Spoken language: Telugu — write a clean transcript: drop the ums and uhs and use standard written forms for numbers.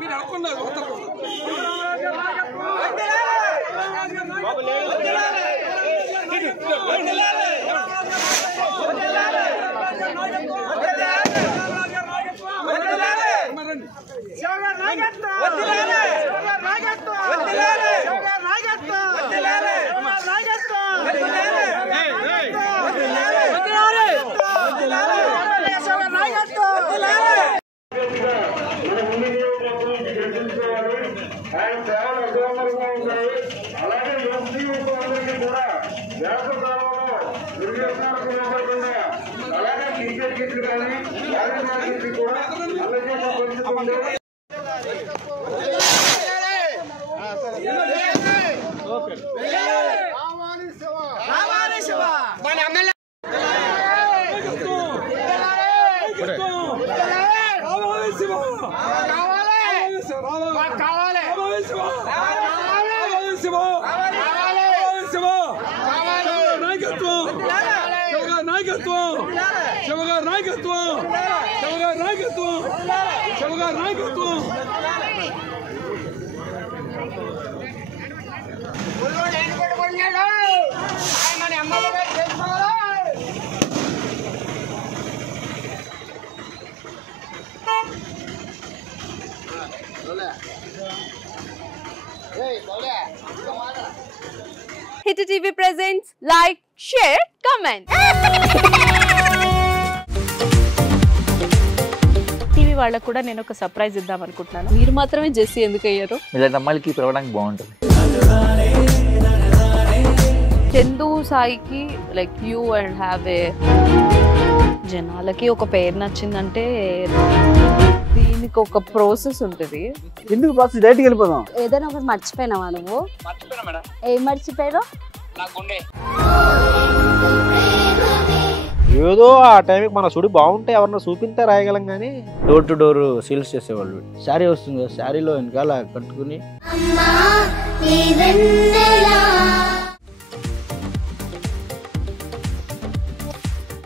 మీరు అనుకున్నారు అలాగే అలాగే టీచర్ కిట్లు కానీ కూడా Hit TV presents like, share, comment. TV వాళ్ళకు కూడా నేను ఒక సర్ప్రైజ్ ఇద్దాం అనుకుంటున్నాను. మీరు మాత్రమే జెస్సీ ఎందుకు అయ్యారు? ఇలాంటి అమ్మాయిలకి పిలవడానికి బాగుంటుంది. చందు సాయికి like you and have a జనాలకి ఒక పేరు నచ్చిందంటే దీనికి ఒక ప్రాసెస్ ఉంటుంది. ఎందుకు ప్రాసెస్ డైరెక్ట్‌గా వెళ్ళిపోదాం. ఏదైనా ఒకటి మర్చిపోయినావా నువ్వు? మర్చిపోయినా మేడం. ఏం మర్చిపోయావు? నా గుండె. ఏదో ఆ టైంకి మన సుడి బాగుంటే ఎవరన్నా చూపిస్తే రాయగలం కానీ డోర్ టు డోర్ సేల్స్ చేసేవాళ్ళు. శారీ వస్తుంది, శారీలో వెనకాల కట్టుకుని